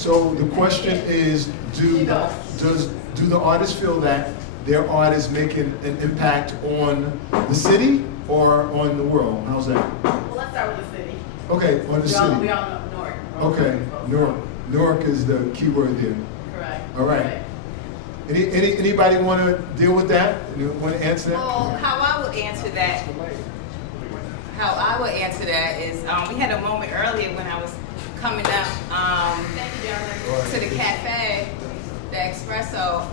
So the question is, do the artists feel that their art is making an impact on the city or on the world? How's that? Well, let's start with the city. Okay, on the city. We all know Newark. Okay, Newark. Newark is the key word there. Correct. All right. Anybody want to deal with that? You want to answer that? Well, how I would answer that is, we had a moment earlier when I was coming up to the cafe, the Espresso.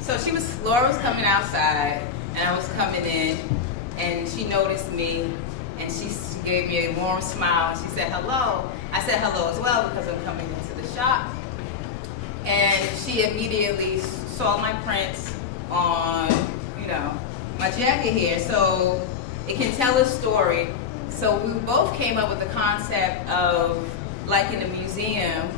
So Laura was coming outside, and I was coming in, and she noticed me, and she gave me a warm smile, and she said hello. I said hello as well because I'm coming into the shop. And she immediately saw my prints on, my jacket here. So it can tell a story. So we both came up with the concept of, like in a museum,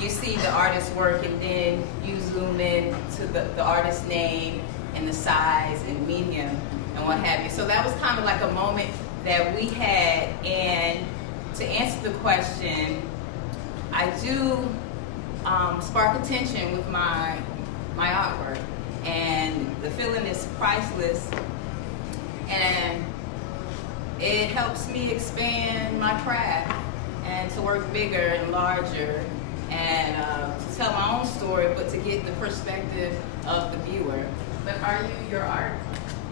you see the artist's work and then you zoom in to the artist's name and the size and medium and what have you. So that was kind of like a moment that we had. And to answer the question, I do spark attention with my artwork, and the feeling is priceless, and it helps me expand my craft and to work bigger and larger and to tell my own story, but to get the perspective of the viewer. But are you your art?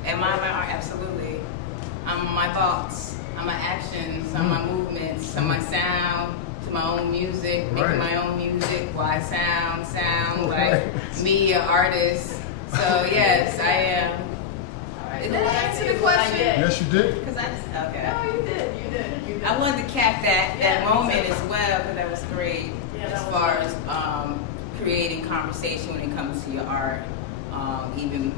Am I my art? Absolutely. I'm my thoughts, I'm my actions, I'm my movements, I'm my sound, to my own music, making my own music, why sound like me, an artist. So yes, I am. Did that answer the question? Yes, you did. Because okay. No, you did. I wanted to cap that moment as well, because that was great as far as creating conversation when it comes to your art. Even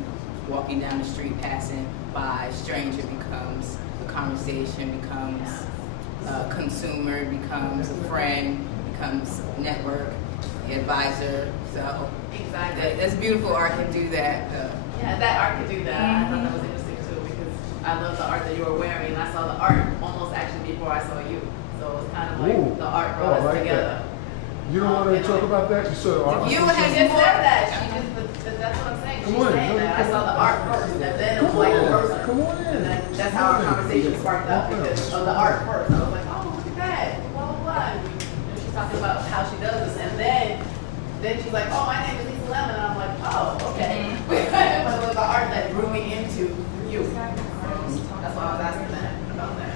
walking down the street, passing by, a stranger becomes a conversation, becomes a consumer, becomes a friend, becomes a network, advisor. So Exactly. that's beautiful. Art can do that. Yeah, that art could do that. I thought that was interesting too, because I love the art that you were wearing, and I saw the art almost actually before I saw you. So it was kind of like the art brought us together. You don't want to talk about that? You saw the art. You She have just said that. That's what I'm saying. She's saying that. I saw the art first, and then it was like the person. Come on in. And then that's how our conversation sparked up, because of the art first. I was like, oh, look at that. Blah, blah, blah. And she's talking about how she does this. And then she's like, oh, my name is Alisa Lemon. And I'm like, oh, okay. But it was the art that drew me into you. That's why I was asking that about that.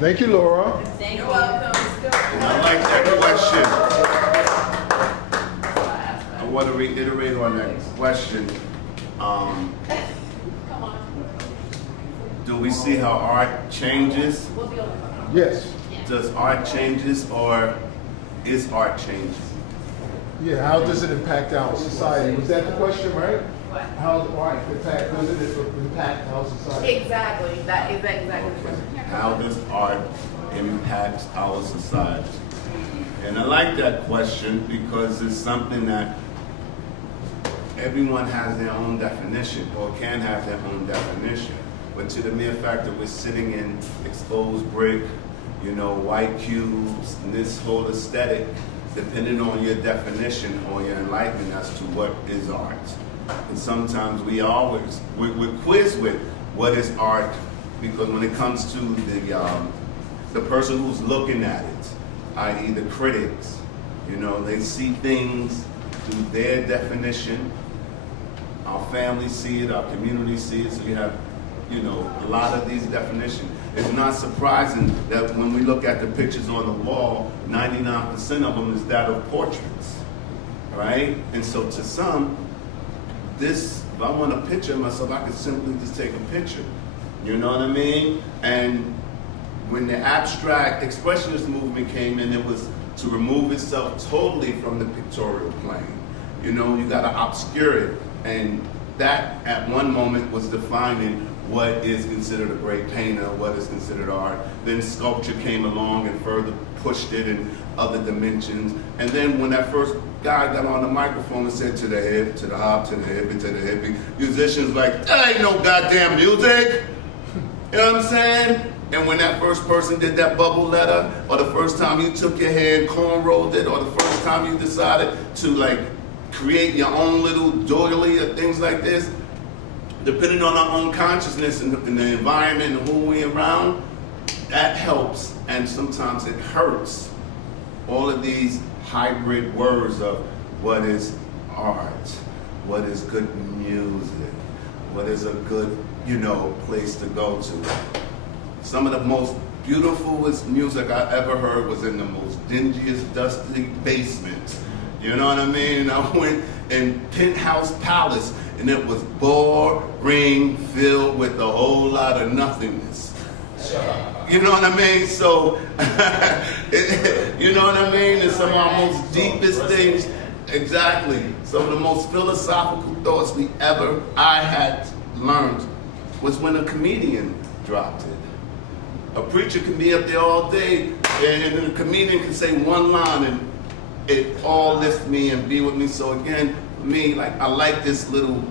Thank you, Laura. You're welcome. I like that question. I want to reiterate on that question. Come on. Do we see how art changes? We'll be over. Yes. Does art changes, or is art changing? Yeah, how does it impact our society? Was that the question, right? What? How does art impact, does it impact our society? Exactly. That is exactly the question. How does art impact our society? And I like that question because it's something that everyone has their own definition, or can have their own definition. But to the mere fact that we're sitting in exposed brick, white cubes, and this whole aesthetic, depending on your definition or your enlightenment as to what is art. And sometimes we're quizzed with what is art, because when it comes to the person who's looking at it, i.e. the critics, they see things through their definition. Our families see it, our community see it, so you have, a lot of these definitions. It's not surprising that when we look at the pictures on the wall, 99% of them is that of portraits, right? And so to some, if I want a picture of myself, I could simply just take a picture. You know what I mean? And when the abstract expressionist movement came in, it was to remove itself totally from the pictorial plane. You got to obscure it. And that, at one moment, was defining what is considered a great painter, what is considered art. Then sculpture came along and further pushed it in other dimensions. And then when that first guy got on the microphone and said, to the hip, to the hop, to the hippie, to the hippie, musicians like, that ain't no goddamn music. You know what I'm saying? And when that first person did that bubble letter, or the first time you took your hair and cornrowed it, or the first time you decided to like create your own little doily or things like this, depending on our own consciousness and the environment and who we're around, that helps, and sometimes it hurts. All of these hybrid words of what is art, what is good music, what is a good, place to go to. Some of the most beautifulest music I ever heard was in the most dingiest, dusty basements. You know what I mean? I went in Penthouse Palace, and it was boring, filled with a whole lot of nothingness. You know what I mean? So, you know what I mean? And some of our most deepest things, exactly, some of the most philosophical thoughts I had learned was when a comedian dropped it. A preacher can be up there all day, and a comedian can say one line, and it all lifts me and be with me. So again, for me, like, I like this little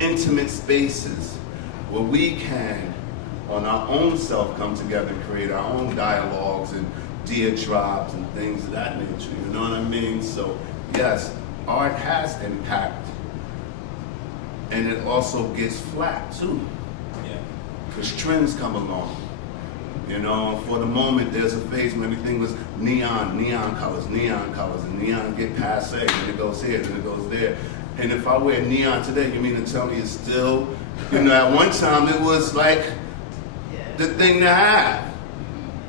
intimate spaces where we can, on our own self, come together and create our own dialogues and diatribes and things of that nature. You know what I mean? So yes, art has impact, and it also gets flat too. Yeah. Because trends come along. For the moment, there's a phase when everything was neon colors, and neon get passe, and it goes here, and it goes there. And if I wear neon today, you mean to tell me it's still, at one time it was like the thing to have.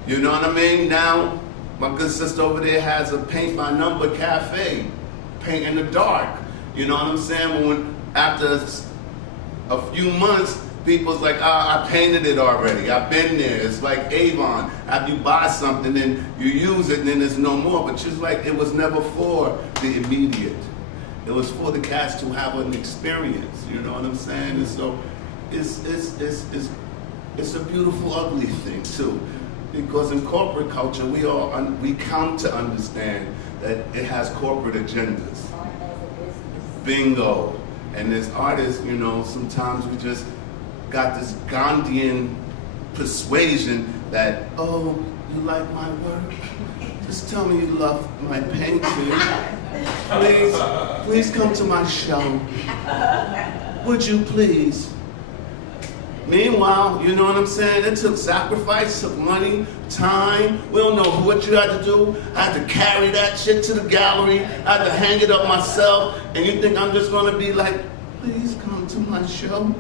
You know what I mean? Now, my good sister over there has a paint by number cafe, paint in the dark. You know what I'm saying? But when after a few months, people's like, I painted it already. I've been there. It's like Avon. After you buy something, then you use it, and then there's no more. But just like it was never for the immediate. It was for the cats to have an experience. You know what I'm saying? And so it's a beautiful, ugly thing too. Because in corporate culture, we come to understand that it has corporate agendas. Bingo. And as artists, sometimes we just got this Gandhian persuasion that, oh, you like my work? Just tell me you love my painting. Please come to my show. Would you please? Meanwhile, you know what I'm saying? It took sacrifice, took money, time. We don't know what you had to do. I had to carry that shit to the gallery. I had to hang it up myself. And you think I'm just gonna be like, please come to my show?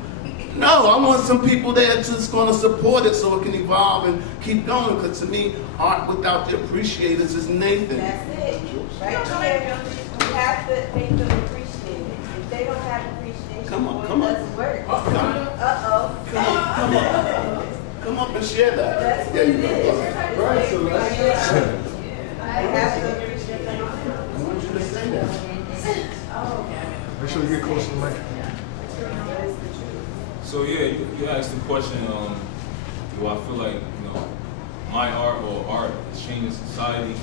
No, I want some people there just going to support it so it can evolve and keep going. Because to me, art without the appreciators is Nathan. That's it. Right here, you have to make them appreciate it. If they don't have appreciation, it doesn't work. Uh-oh. Come up and share that. That's what it is. Right, so let's I have to appreciate it. I want you to say that. Make sure you get close to the mic. So yeah, you asked the question, do I feel like, my art or art is changing society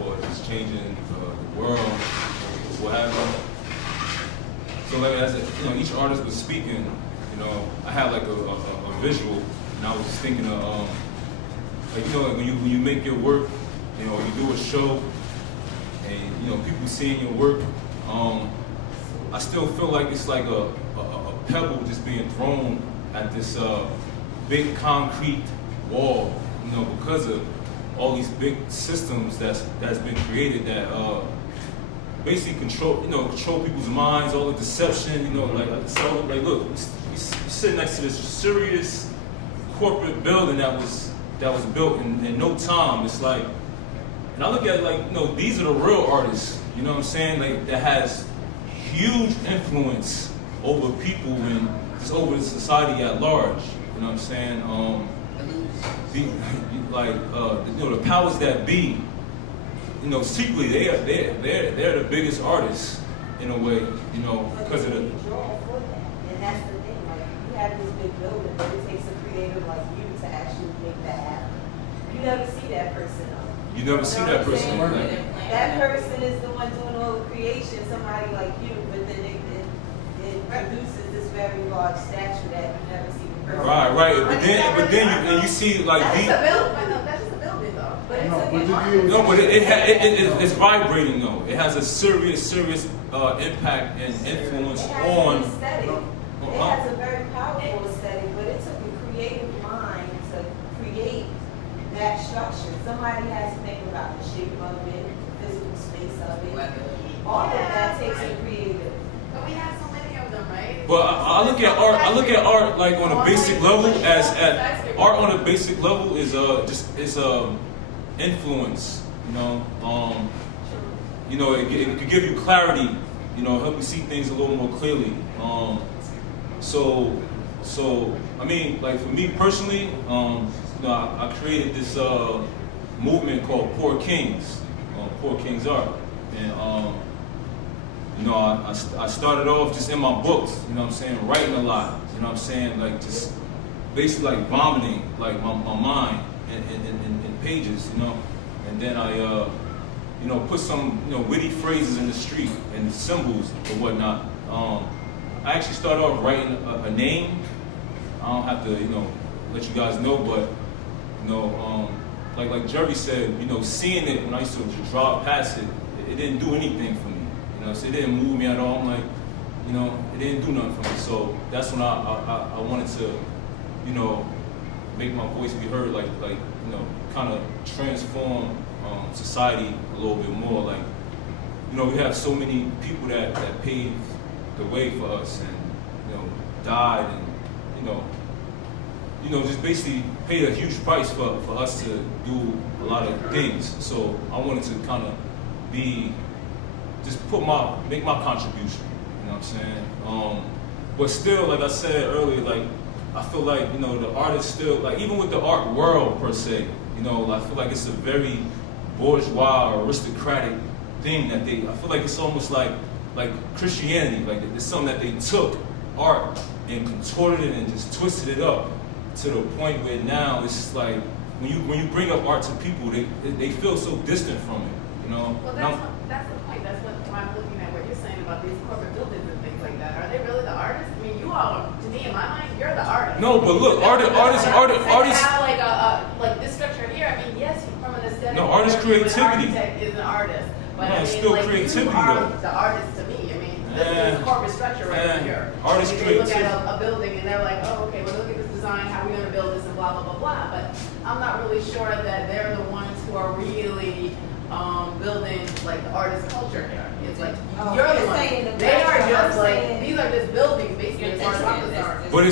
or it's changing the world or what have you? So like as each artist was speaking, I had like a visual, and I was just thinking of like when you make your work, you do a show, and people seeing your work, I still feel like it's like a pebble just being thrown at this big concrete wall, because of all these big systems that's been created that basically control people's minds, all the deception, like look, you're sitting next to this serious corporate building that was built in no time. It's like, and I look at it like, these are the real artists, you know what I'm saying, like that has huge influence over people and just over the society at large. You know what I'm saying? The powers that be, secretly they're the biggest artists in a way, because of the. And that's the thing, like you have this big building, but it takes a creator like you to actually make that happen. You never see that person though. You never see that person. That person is the one doing all the creation, somebody like you, but then it produces this very large statue that you never see the Right. But then you see like That's these. just a building, that's just a building though. But it's No, a but good No, but it's vibrating though. It has a serious impact and influence It has on. an aesthetic. It Huh? has a very powerful aesthetic, but it took a creative mind to create that structure. Somebody has to think about the shape of it, the physical space of it. All of that takes a creative. But we have so many of them, right? But I look at art. I look at art like on a basic level as art on a basic level is influence. It could give you clarity. Help you see things a little more clearly. So I mean, like for me personally, I created this movement called Poor Kingz, Poor Kingz Art, and I started off just in my books, writing a lot, like just basically like vomiting like my mind in pages, and then I put some witty phrases in the street and symbols or whatnot. I actually started off writing a name. I don't have to let you guys know, but like Jerry said, seeing it when I used to drive past it, it didn't do anything for me. So it didn't move me at all. I'm like, it didn't do nothing for me. So that's when I wanted to, make my voice be heard, like kind of transform society a little bit more. Like, we have so many people that paved the way for us and died and just basically paid a huge price for us to do a lot of things. So I wanted to kind of make my contribution, but still, like I said earlier, like I feel like the artist still, like even with the art world per se, I feel like it's a very bourgeois or aristocratic thing that I feel like it's almost like Christianity, like it's something that they took art and contorted it and just twisted it up to the point where now it's like when you bring up art to people, they feel so distant from it, Well, that's the point. That's what I'm looking at what you're saying about these corporate buildings and things like that. Are they really the artists? I mean, you all, to me, in my mind, you're the artist. No, but look, artists. Now, like this structure here. I mean, yes, from an aesthetic. No, artist point of view, creativity. An architect is an artist, but No, I mean, it's still like, creativity, you are though. the artist to me. I mean, this is corporate structure right here. Artist Like, they look creativity. at a building and they're like, oh, okay, well, look at this design. How are we going to build this and blah blah blah blah. But I'm not really sure that they're the ones who are really building like the artist culture here. It's like you're the one. They are just like these are just buildings basically as far as I'm concerned. But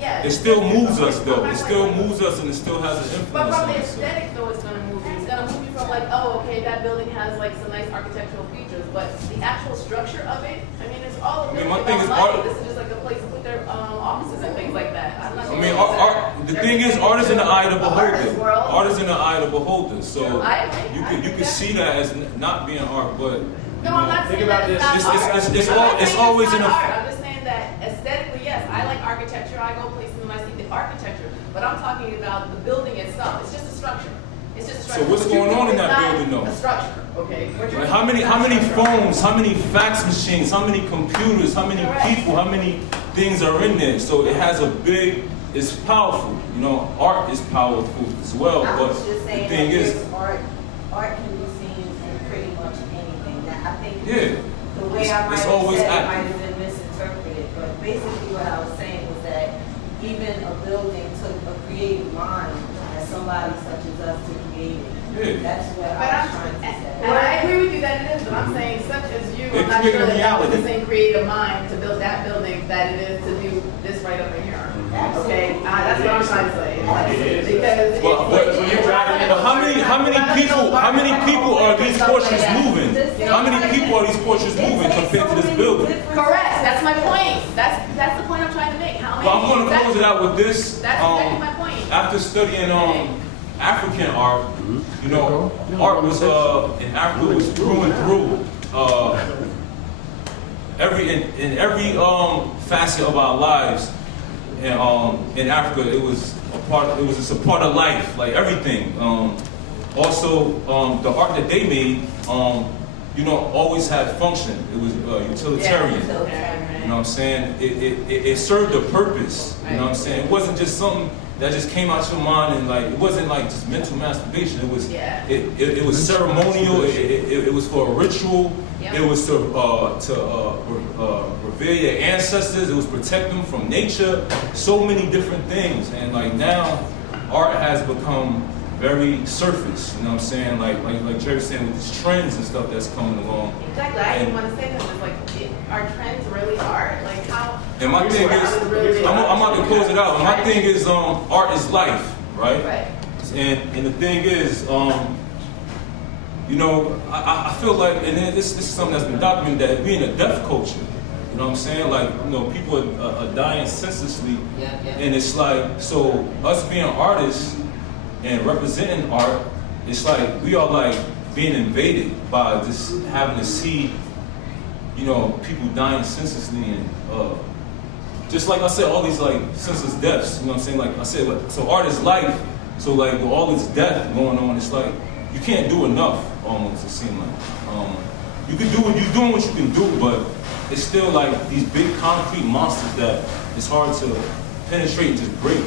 Yeah, it still moves us though. It still moves us and it still has an influence But from on the us. aesthetic though, it's gonna move you. It's gonna move you from like, oh, okay, that building has like some nice architectural features, but the actual structure of it, I mean, it's all really my about thing is money. art- This is just like a place to put their offices and things like that. I'm not I gonna mean, consider the thing is, art is in the eye of the artist beholder. world. Art is in the eye of the beholder. So I agree. you can see that as not being art, but No, I'm not saying think that about it's this. not It's- art. it's I'm not all- it's saying always not in a- art. I'm just saying that aesthetically, yes, I like architecture. I go places and I see the architecture, but I'm talking about the building itself. It's just a structure. It's just a structure. So what's What you going on do in is that not building, though? A structure, okay? What you're like, doing how many is not a structure. phones, how many fax machines, how many computers, how many Correct. people, how many things are in there? So it has it's powerful. Art is powerful as well. I But was just the saying thing that is, there's art can be seen in pretty much anything. Now, I think yeah, the way I might it's have always said it active. might have been misinterpreted, but basically what I was saying was that even a building took a creative mind as somebody such as us to create it. Yeah. That's what But I was trying to say. and I agree with you that it is, but I'm saying such as you, It I'm not created sure that that was reality. the same creative mind to build that building that it is to do this right over here. Okay, that's what I'm trying to say. Because But how many people are these portraits moving? How many people are these portraits moving compared to this building? Correct, that's my point. That's the point I'm trying to make. How many? But I'm going to close it out with this. That's exactly my point. After studying African art, art was in Africa was through and through. In every facet of our lives, in Africa, it was just a part of life, like everything. Also, the art that they made, always had function. It was utilitarian. You know what I'm saying? It served a purpose. You know what I'm saying? It wasn't just something that just came out your mind and like, it wasn't like just mental masturbation. It was it was ceremonial. It was for a ritual. It was to revere your ancestors. It was protect them from nature. So many different things. And like now, art has become very surface, you know what I'm saying? Like Jerry was saying with these trends and stuff that's coming along. Exactly. I didn't want to say that. It's like, are trends really art? Like how? And my thing is, I'm about to close it out. And my thing is, art is life, right? Right. And the thing is, I feel like, and this is something that's been documented, that we in a death culture. You know what I'm saying? Like, people are dying senselessly. And it's like, so us being artists and representing art, it's like we are like being invaded by just having to see, people dying senselessly and just like I said, all these like senseless deaths. You know what I'm saying? Like I said, so art is life. So like with all this death going on, it's like you can't do enough. Almost it seems like you can do you're doing what you can do, but it's still like these big concrete monsters that it's hard to penetrate and just break.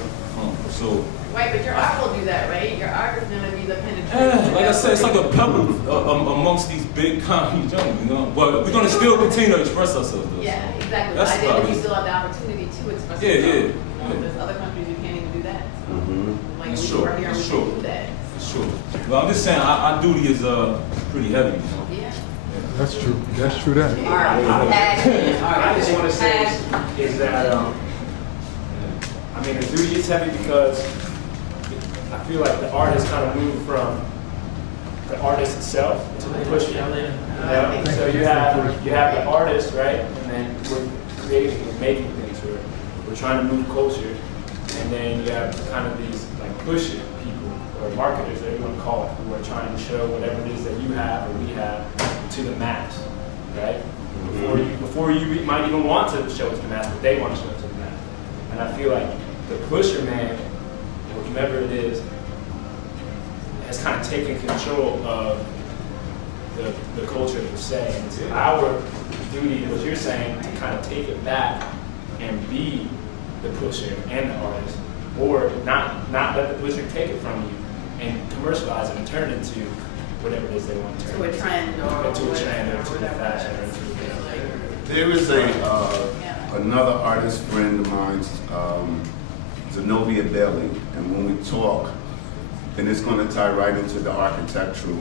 So. Right, but your art will do that, right? Your art is gonna be the penetration. Like I said, it's like a pebble amongst these big concrete jungles, But we're gonna still continue to express ourselves, though. Yeah, exactly. That's I think that you still have the opportunity to express yourself. There's other countries you can't even do that. So, like we are here, we can do that. For sure. Well, I'm just saying, our duty is pretty heavy, Yeah. That's true. That's true. That. I just want to say is that the duty is heavy because I feel like the artist kind of moved from the artist itself to the pusher. So you have the artist, right? And then we're creating, we're making things, we're trying to move culture. And then you have kind of these like pusher people or marketers, whatever you want to call it, who are trying to show whatever it is that you have or we have to the mass, right? Before you might even want to show it to the mass, but they want to show it to the mass. And I feel like the pusher man, or whomever it is, has kind of taken control of the culture per se. And it's our duty, what you're saying, to kind of take it back and be the pusher and the artist, or not let the pusher take it from you and commercialize it and turn it into whatever it is they want to turn it To a trend or to a trend or to the fashion or to There is another artist friend of mine, Zenobia Bailey, and when we talk, and it's going to tie right into the architectural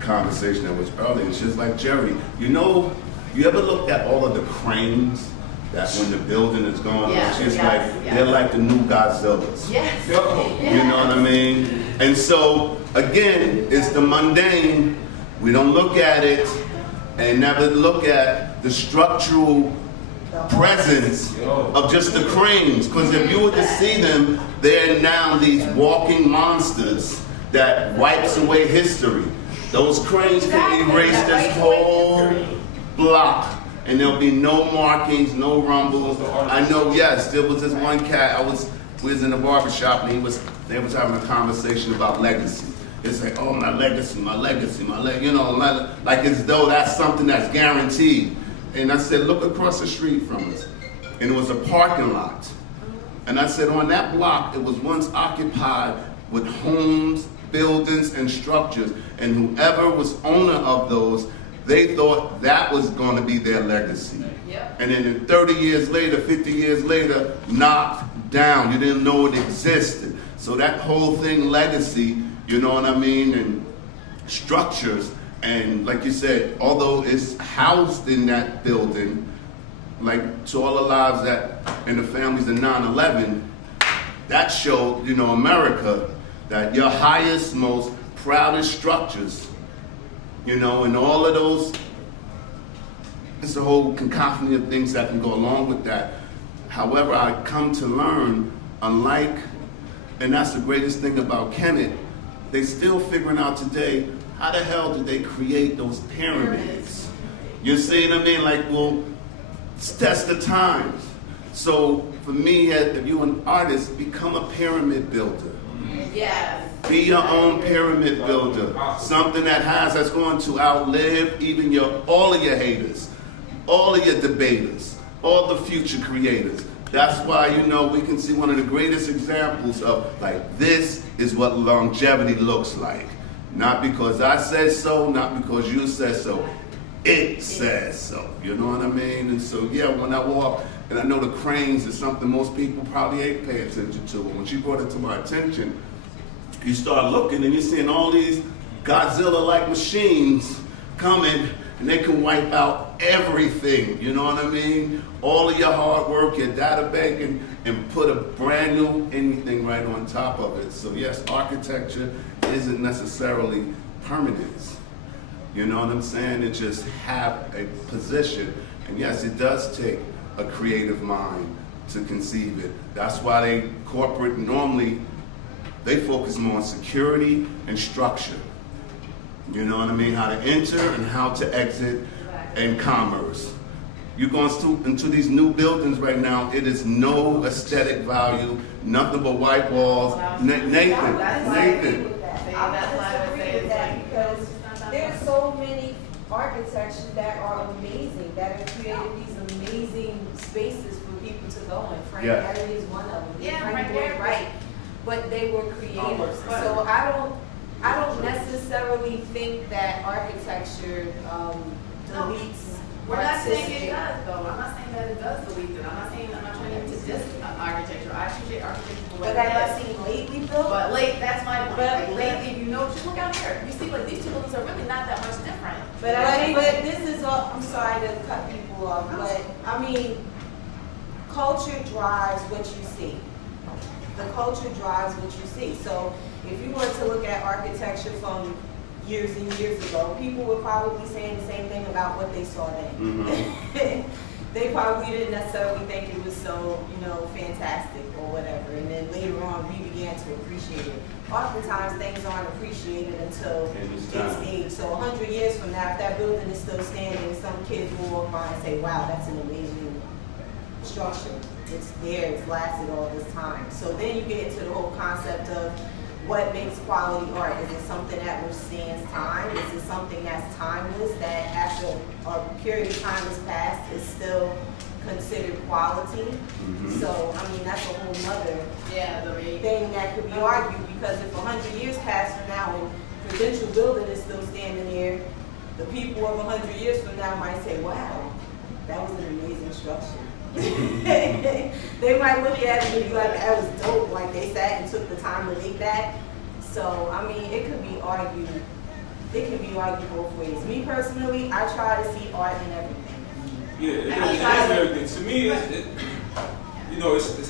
conversation that was earlier, it's just like, Jerry, you ever looked at all of the cranes that when the building is going on, they're like the new Godzillas. Yes. You know what I mean? And so, again, it's the mundane. We don't look at it and never look at the structural presence of just the cranes. Because if you were to see them, they're now these walking monsters that wipes away history. Those cranes can erase this whole block. And there'll be no markings, no rumbles. I know, yes, there was this one cat, we was in a barbershop and they was having a conversation about legacy. It's like, oh, my legacy, like as though that's something that's guaranteed. And I said, look across the street from us. And it was a parking lot. And I said, on that block, it was once occupied with homes, buildings, and structures. And whoever was owner of those, they thought that was going to be their legacy. Yep. And then 30 years later, 50 years later, knocked down. You didn't know it existed. So that whole thing, legacy, you know what I mean, and structures, and like you said, although it's housed in that building, like to all the lives that, and the families of 9/11, that showed, America, that your highest, most proudest structures, and all of those, it's a whole cacophony of things that can go along with that. However, I come to learn, unlike, and that's the greatest thing about Kemet, they still figuring out today, how the hell did they create those pyramids? You see what I mean? Like, well, test the times. So for me, if you're an artist, become a pyramid builder. Yes. Be your own pyramid builder. Something that's going to outlive even all of your haters, all of your debaters, all the future creators. That's why, we can see one of the greatest examples of, like, this is what longevity looks like. Not because I said so, not because you said so. It says so. You know what I mean? And so, yeah, when I walk, and I know the cranes is something most people probably ain't pay attention to, but when she brought it to my attention, you start looking and you're seeing all these Godzilla-like machines coming, and they can wipe out everything, you know what I mean? All of your hard work, your data bank, and put a brand new anything right on top of it. So yes, architecture isn't necessarily permanence. You know what I'm saying? It just have a position. And yes, it does take a creative mind to conceive it. That's why corporate normally, they focus more on security and structure. You know what I mean? How to enter and how to exit, and commerce. You go into these new buildings right now, it is no aesthetic value, nothing but white walls. Nathan. That's why I disagree with that, because there's so many architectures that are amazing, that have created these amazing spaces for people to go in. Frank Gehry is one of them. Yeah, Frank Gehry, Gehry. right. But they were creators. So I don't necessarily think that architecture deletes. We're not saying it does, though. I'm not saying that it does delete it. I'm not trying to diss architecture. I appreciate architecture for what But it have is. I seen lately, though? But that's my point. But Like lately, just look out here. You see, like these two buildings are really not that much different. But this is all, I'm sorry to cut people off, but I mean, culture drives what you see. The culture drives what you see. So if you were to look at architecture from years and years ago, people were probably saying the same thing about what they saw then. Mm-hmm. They probably didn't necessarily think it was so, fantastic or whatever. And then later on, we began to appreciate it. Oftentimes, things aren't appreciated until it's aged. So 100 years from now, if that building is still standing, some kids will walk by and say, wow, that's an amazing structure. It's there, it's lasted all this time. So then you get into the whole concept of what makes quality art. Is it something that withstands time? Is it something that's timeless, that after a period of time has passed is still considered quality? So, that's a whole nother thing that could be argued, because if 100 years pass from now and Prudential Building is still standing there, the people of 100 years from now might say, wow, that was an amazing structure. They might look at it and be like, that was dope, like they sat and took the time to make that. So, it could be argued. It can be argued both ways. Me personally, I try to see art in everything. Yeah, it is everything. To me,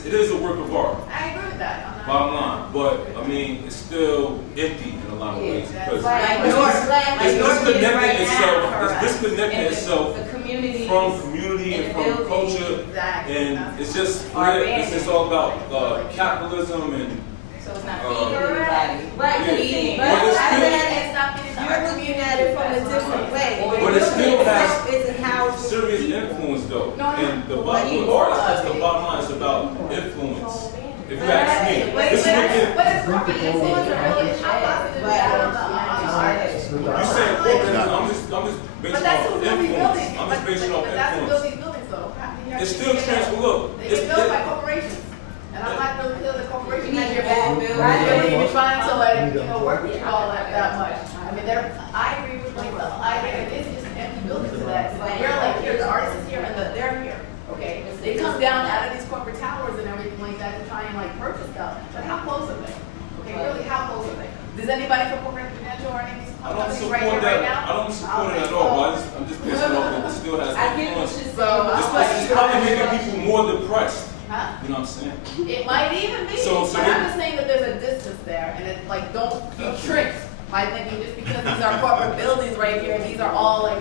it is a work of art. I agree with that. Bottom line, but it's still empty in a lot of ways because it's disconnecting itself from community and from culture, and it's just all about capitalism and. So it's not feeding anybody. Right, Feeding. you're looking at it from a different way. But it still has isn't how serious influence though. And the bottom art is the bottom line is about influence. If you ask me, this is But it's corporate influence really, how positive is that on the artist? you saying corporate, I'm just basing But that's off who building influence. buildings. I'm just basing off But that's who influence. building buildings though. It's still transfer. Look, They get built by corporations. And I'm not really feeling the corporation has your back. building. Right? They're really trying to work with you all that much. I agree with like the idea that it's just an empty building to that. Like you're like here, the artist is here and they're here. Okay? They come down out of these corporate towers and everything like that to try and purchase stuff. But how close are they? Okay, really, how close are they? Does anybody from corporate financial or any of these I don't companies support right here that. right now? I don't support it at all. I'm just basing off that it still has I get what influence. you're It's probably making people more depressed. Huh? You know what I'm saying? It might even be. So but I'm just saying that there's a distance there, and it's like don't be tricked by thinking just because these are corporate buildings right here, these are all they're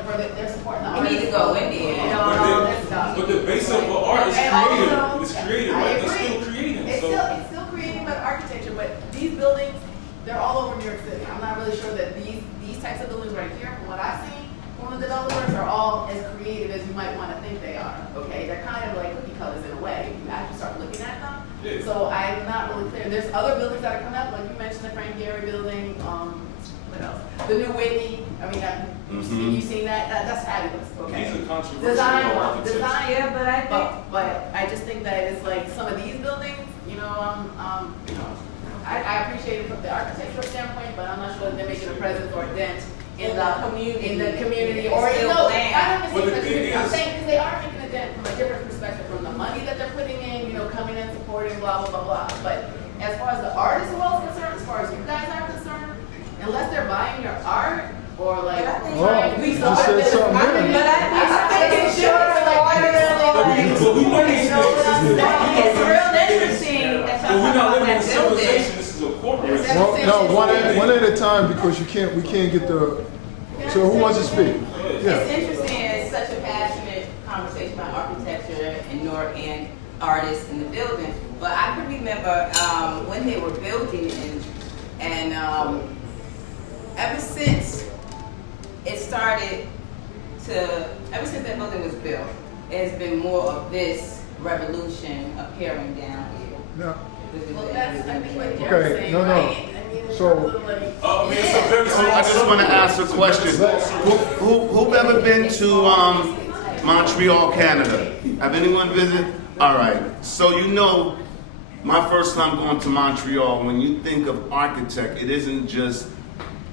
supporting the We artists. need to go in there. And all this stuff. But the base of the art is And creative. also- It's creative, I right? It's agree. still creating. It's still creating by the architecture, but these buildings, they're all over New York City. I'm not really sure that these types of buildings right here, from what I've seen from the developers, are all as creative as you might want to think they are. Okay, they're kind of like cookie cutters in a way. If you actually start looking at them. Yeah. So I'm not really clear. There's other buildings that are coming up, like you mentioned the Frank Gehry the new Whitney. I mean, you've seen that? That's fabulous. Okay. These are controversial Design, architects. Yeah, but I think. but I just think that it's like some of these buildings, you know, I appreciate it from the architectural standpoint, but I'm not sure that they're making a presence or a dent in the community, or Still you know, bland. I don't Well, even the say thing I'm is- saying because they are making a dent from a different perspective, from the money that they're putting in, you know, coming in, supporting, blah blah blah blah. But as far as the artist world is concerned, as far as you guys are concerned, unless they're buying your art or like trying to you be just said something there. But I think it's sure But we know these things. It's real interesting that But y'all we're talk not about living in that civilization. building. This is a corporate. Well, no, one at a time because we can't get the. So who wants to speak? Yeah. It's interesting, it's such a passionate conversation about architecture in Newark and artists in the building. But I can remember when they were building and ever since ever since that building was built, there's been more of this revolution appearing down here. No. Well, that's I think what Okay, you're saying, no. right? I mean, it's So- a little like, I mean, it's a very I just want to ask a question. Who've ever been to Montreal, Canada? Have anyone visited? All right. So you know, my first time going to Montreal, when you think of architect, it isn't just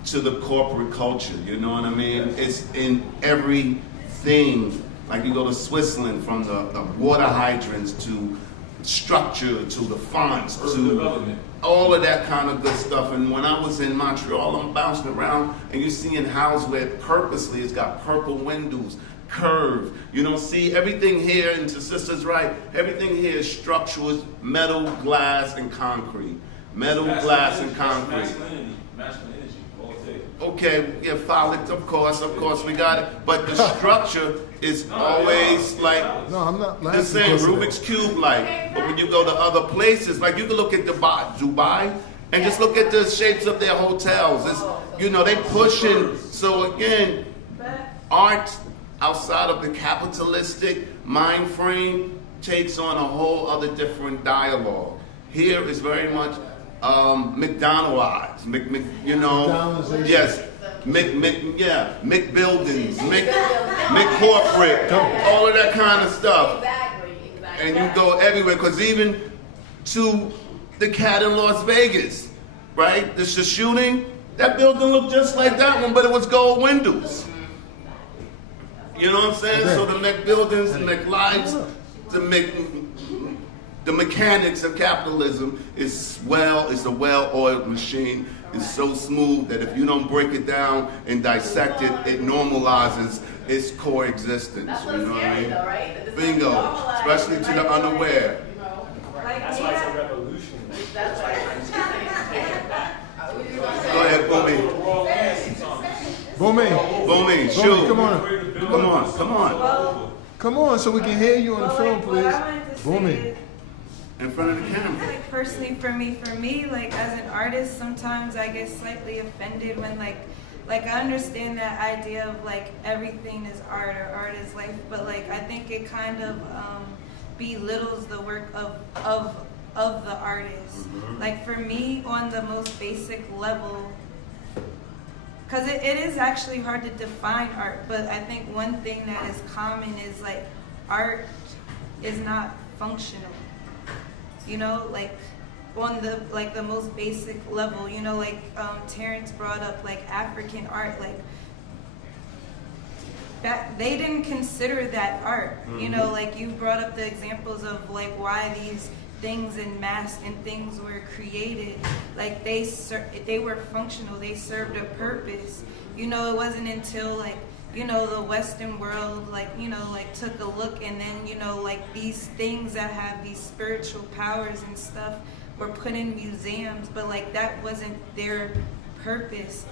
to the corporate culture. You know what I mean? It's in everything. Like you go to Switzerland, from the water hydrants to structure to the fonts Urban to development. all of that kind of good stuff. And when I was in Montreal, I'm bouncing around and you see in houses where purposely it's got purple windows, curved. You don't see everything here, and to sister's right, everything here is structural, metal, glass, and concrete. Metal, glass, and concrete. Masculine energy, all it takes. Okay, yeah, phallic, of course, we got it. But the structure is always like No, I'm not the laughing. same, because of Rubik's Cube like. But when you go to other places, like you can look at Dubai and just look at the shapes of their hotels. It's, you know, they pushing. So again, art outside of the capitalistic mind frame takes on a whole other different dialogue. Here is very much McDonaldized, you know, McDonaldization. yes, Mc buildings, Mc corporate, all of that kind of stuff. exactly. And you go everywhere, because even to the cat in Las Vegas, right? The shooting, that building looked just like that one, but it was gold windows. You know what I'm saying? So the Mc buildings, the Mc lights, the mechanics of capitalism is it's a well-oiled machine. It's so smooth that if you don't break it down and dissect it, it normalizes its coexistence. That's You what's know what I scary mean? though, right? That this Bingo. is normalized, Especially to the right? unaware. You know, That's why it's a revolution. that's why I'm saying. Go ahead, Boomy. Raw land sometimes. Boomy, Boomy, shoot. come on. Come on. Come on, so we can hear you on the film, What I please. wanted to say Boomy. is, In front of the camera. Like personally for me, like as an artist, sometimes I get slightly offended when like I understand that idea of like everything is art or art is life, but like I think it kind of belittles the work of the artist. Like for me, on the most basic level, because it is actually hard to define art, but I think one thing that is common is like art is not functional. You know, like on the most basic level, you know, like Terrence brought up like African art, like that they didn't consider that art. You know, like you brought up the examples of like why these things and masks and things were created. Like they were functional, they served a purpose. You know, it wasn't until like, you know, the Western world, like, you know, like took a look, and then, you know, like these things that have these spiritual powers and stuff were put in museums, but like that wasn't their purpose.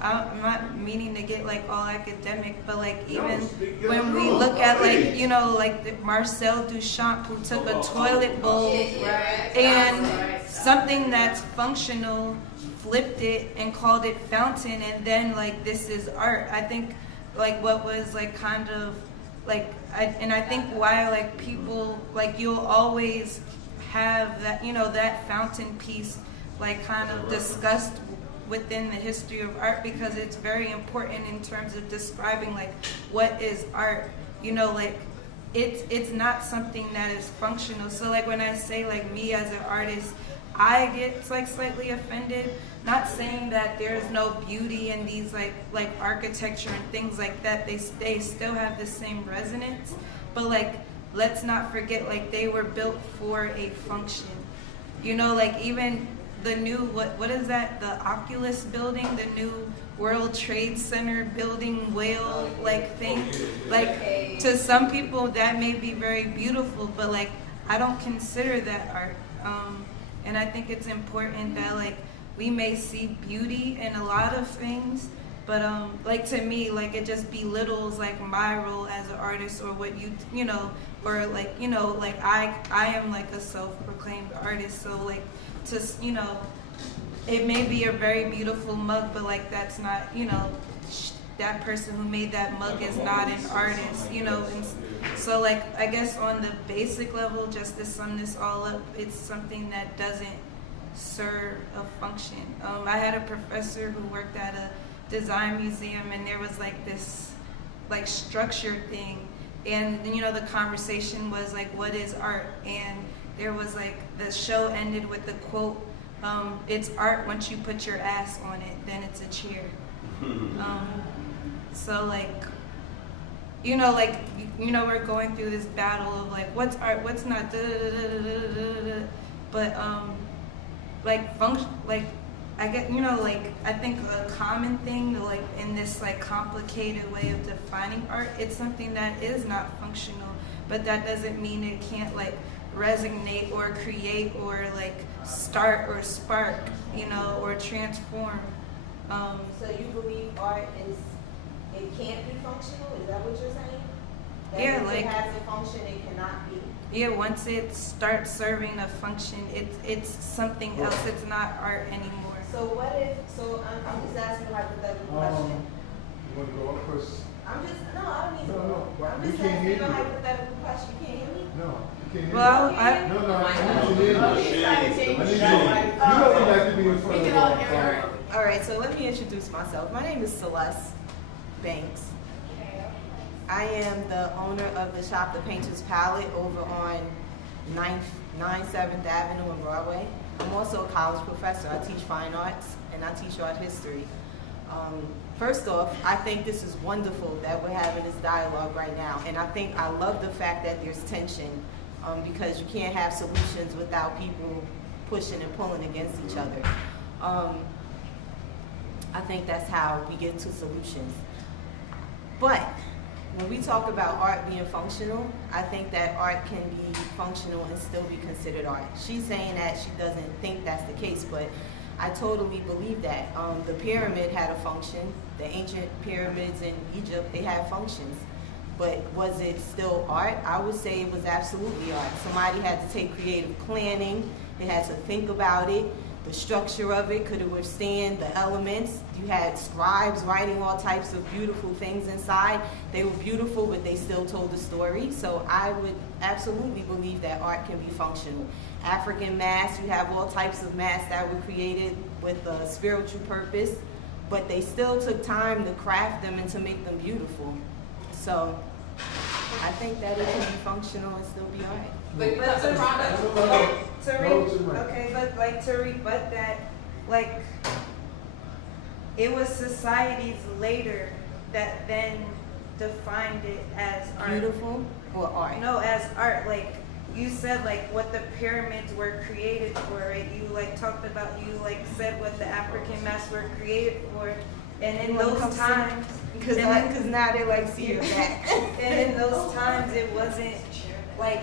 I'm not meaning to get like all academic, but like even when we look at like, you know, like the Marcel Duchamp, who took a toilet bowl and something that's functional, flipped it and called it fountain, and then like this is art. I think like what was like kind of like I think why like people like you'll always have that, you know, that fountain piece like kind of discussed within the history of art because it's very important in terms of describing like what is art. You know, like it's not something that is functional. So like when I say like me as an artist, I get like slightly offended. Not saying that there's no beauty in these like architecture and things like that. They still have the same resonance, but like let's not forget like they were built for a function. You know, like even the new what is that? The Oculus building, the new World Trade Center building whale like thing. Like to some people that may be very beautiful, but like I don't consider that art. And I think it's important that like we may see beauty in a lot of things, but like to me, like it just belittles like my role as an artist or what you know, or like, you know, like I am like a self-proclaimed artist, so like to, you know, it may be a very beautiful mug, but like that's not, you know, that person who made that mug is not an artist, you know. And so like I guess on the basic level, just to sum this all up, it's something that doesn't serve a function. I had a professor who worked at a design museum, and there was like this like structure thing, and you know the conversation was like, what is art? And there was like the show ended with the quote, it's art once you put your ass on it, then it's a chair. So like, you know, like, you know, we're going through this battle of like, what's art, what's not, but like function, like I get, you know, like I think a common thing like in this like complicated way of defining art, it's something that is not functional, but that doesn't mean it can't like resonate or create or like start or spark, you know, or transform. So you believe art is, it can't be functional? Is that what you're saying? That Yeah, if like it has a function, it cannot be? yeah, once it starts serving a function, it's something else. It's not art anymore. So what if, so I'm just asking a hypothetical question. You want to go up first? I'm just, no, I don't need to No, go. I'm we just can't hear asking a you. hypothetical question. You can't hear me? No, you can't hear Well, me. I No, I need to hear you. Oh, he's trying to change I the need show. you. You know you like to be in front We of can all the hear her. All right, so let me introduce myself. My name is Celeste Banks. I am the owner of the shop, The Painter's Palette, over on 7th Avenue in Broadway. I'm also a college professor. I teach fine arts and I teach art history. First off, I think this is wonderful that we're having this dialogue right now. And I love the fact that there's tension because you can't have solutions without people pushing and pulling against each other. I think that's how we get to solutions. But when we talk about art being functional, I think that art can be functional and still be considered art. She's saying that she doesn't think that's the case, but I totally believe that. The pyramid had a function. The ancient pyramids in Egypt, they had functions. But was it still art? I would say it was absolutely art. Somebody had to take creative planning. They had to think about it. The structure of it, could it withstand the elements? You had scribes writing all types of beautiful things inside. They were beautiful, but they still told the story. So I would absolutely believe that art can be functional. African masks, you have all types of masks that were created with a spiritual purpose, but they still took time to craft them and to make them beautiful. So I think that it can be functional and still be art. But it becomes a product. But like to rebut that, like it was societies later that then defined it as art. Beautiful or art? No, as art. Like you said, like what the pyramids were created for, right? You like talked about, you like said what the African masks were created for, and in those times, Because now they like see your back. and in those times it wasn't like,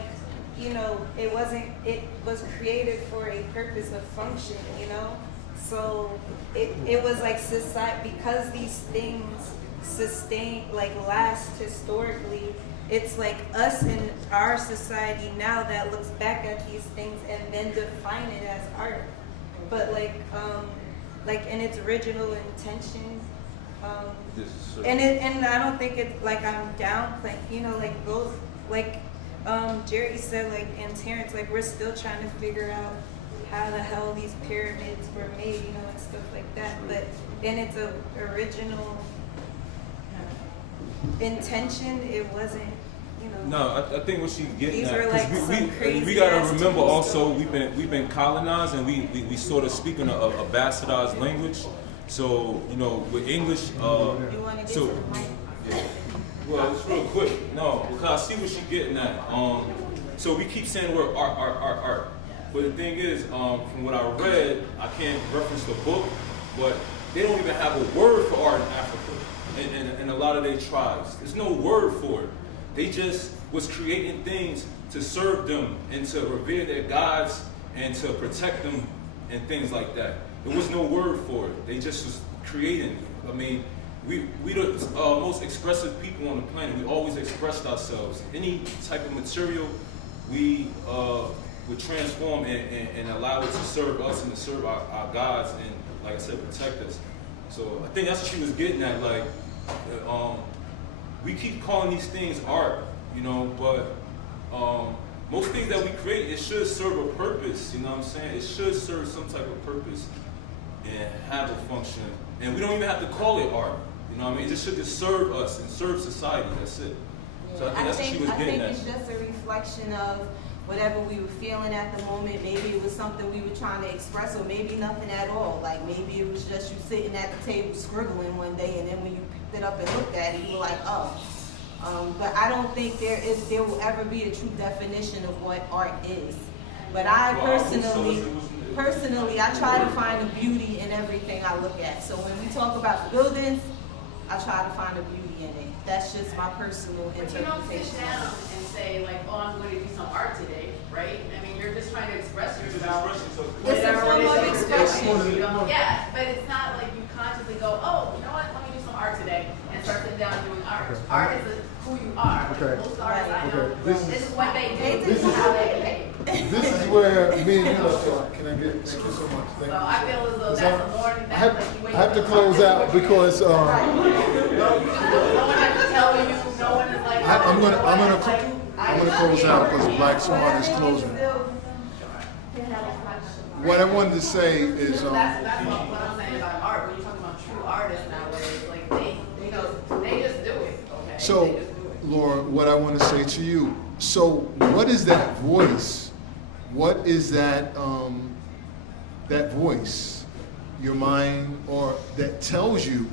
you know, it was created for a purpose of function, you know? So it was like society, because these things sustain, like last historically, it's like us in our society now that looks back at these things and then define it as art. But like in its original intention, and I don't think it's like I'm downplaying, you know, like those, like Jerry said, like, and Terrence, like we're still trying to figure out how the hell these pyramids were made, you know, and stuff like that. But in its original intention, it wasn't, you know. No, I think what she's getting These at, were like because some crazy we gotta ass remember tools. also we've been colonized, and we sort of speak in a bastardized language. So you know, with English, You wanna get so to the mic? yeah. Well, it's real quick. No, because I see what she's getting at. So we keep saying the word art. But the thing is, from what I read, I can't reference the book, but they don't even have a word for art in Africa, and a lot of their tribes. There's no word for it. They just was creating things to serve them and to revere their gods and to protect them and things like that. There was no word for it. They just was creating. I mean, we the most expressive people on the planet. We always expressed ourselves. Any type of material, we would transform and allow it to serve us and to serve our gods and, like I said, protect us. So I think that's what she was getting at. Like, we keep calling these things art, you know, but most things that we create, it should serve a purpose, you know what I'm saying? It should serve some type of purpose and have a function. And we don't even have to call it art, you know what I mean? It just should just serve us and serve society, that's it. So I think that's what she was getting at. I think it's just a reflection of whatever we were feeling at the moment. Maybe it was something we were trying to express, or maybe nothing at all. Like maybe it was just you sitting at the table scribbling one day, and then when you picked it up and looked at it, you were like, oh. But I don't think there will ever be a true definition of what art is. But I personally, I try to find the beauty in everything I look at. So when we talk about buildings, I try to find the beauty in it. That's just my personal But you don't sit interpretation. down and say like, oh, I'm going to do some art today, right? I mean, you're just trying to express yourself. It's a form of Whatever it is that you're expression. doing, you know? Yeah, but it's not like you consciously go, oh, you know what, let me do some art today, and start sitting down and doing art. Art is who you are. Okay. Most artists I know, Okay. this is what they do, This this is is- how they behave. This is where me and you know, can I get, thank you so much. Thank So I feel as though So, that's a more, I have, that's like you wake I have to up- close out because No one has to tell you, no one is like, I'm gonna I'm close out because Black Swan is closing. What I wanted to say is So that's what I'm saying about art. When you're talking about true artists nowadays, like they just do it. Okay. so, They just do it. Laura, what I want to say to you. So, what is that voice? What is that that voice? Your mind, or that tells you?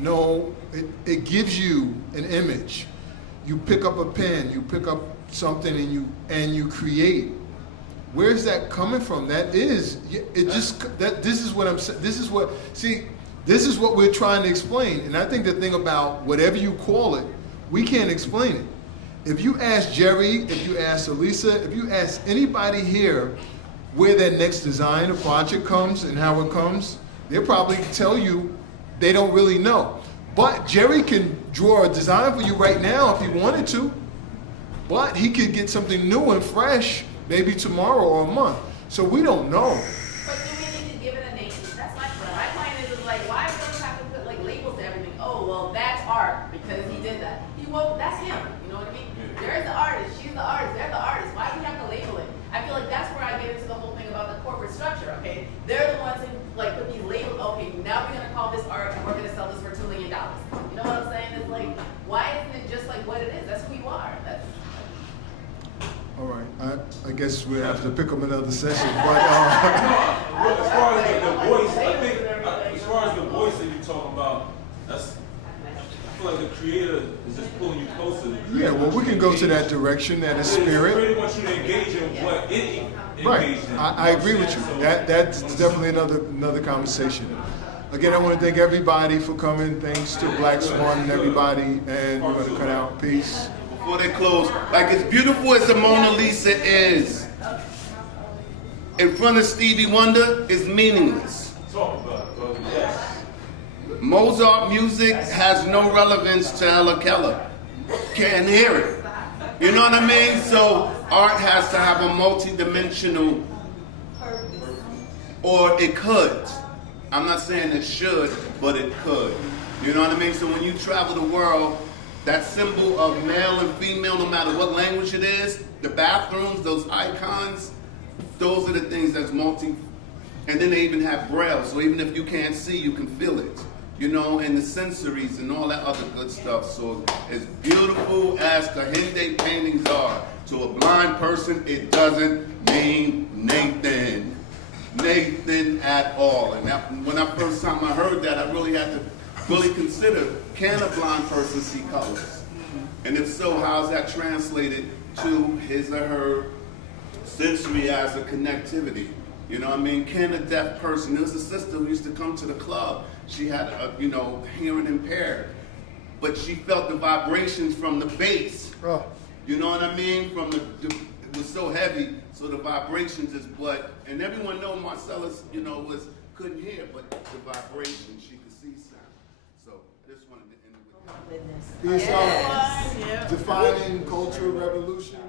No, it gives you an image. You pick up a pen, you pick up something, and you create. Where's that coming from? That is, it just that. This is what I'm saying. This is what. See, this is what we're trying to explain. And I think the thing about whatever you call it, we can't explain it. If you ask Jerry, if you ask Alisa, if you ask anybody here where that next design or project comes and how it comes, they'll probably tell you they don't really know. But Jerry can draw a design for you right now if he wanted to. But he could get something new and fresh maybe tomorrow or a month. So we don't know. But do we need to give it a name? That's my point. My point is like, why do we have to put like labels to everything? Oh, well, that's art because he did that. That's him. You know what I mean? There's the artist. She's the artist. They're the artist. Why do we have to label it? I feel like that's where I get into the whole thing about the corporate structure. Okay, they're the ones who like put these labels. Okay, now we're gonna call this art and we're gonna sell this for $2 million. You know what I'm saying? It's like, why isn't it just like what it is? That's who you are. That's All right, I guess we have to pick up another session. But As far as the voice, I think, as far as the voice that you're talking about, I feel like the creator is just pulling you closer. yeah, well, we can go to that direction, that is The spirit. creator wants you to engage in what it Right, engages in. I agree with you. So- That's definitely another conversation. Again, I want to thank everybody for coming. Thanks to Black Swan and everybody. And we're going to cut out. Peace. Before they close, like as beautiful as the Mona Lisa is, in front of Stevie Wonder is meaningless. Talk about it, brother. Yes. Mozart music has no relevance to Ella Keller. Can't hear it. You know what I mean? So art has to have a multi-dimensional, or it could. I'm not saying it should, but it could. You know what I mean? So when you travel the world, that symbol of male and female, no matter what language it is, the bathrooms, those icons, those are the things that's multi. And then they even have braille, so even if you can't see, you can feel it. You know, and the sensories and all that other good stuff. So as beautiful as Kahinde paintings are, to a blind person, it doesn't mean Nathan. Nathan at all. And that, when I first time I heard that, I really had to really consider, can a blind person see colors? And if so, how is that translated to his or her sensory as a connectivity? You know what I mean? Can a deaf person, there was a sister who used to come to the club, she had, you know, hearing impaired, but she felt the vibrations from the bass. Oh. You know what I mean? From the it was so heavy, so the vibrations is what, and everyone know Marcellus, you know, couldn't hear, but the vibrations, she could see sound. So I just wanted to end it with that. Goodness. Peace out. Defining cultural revolution.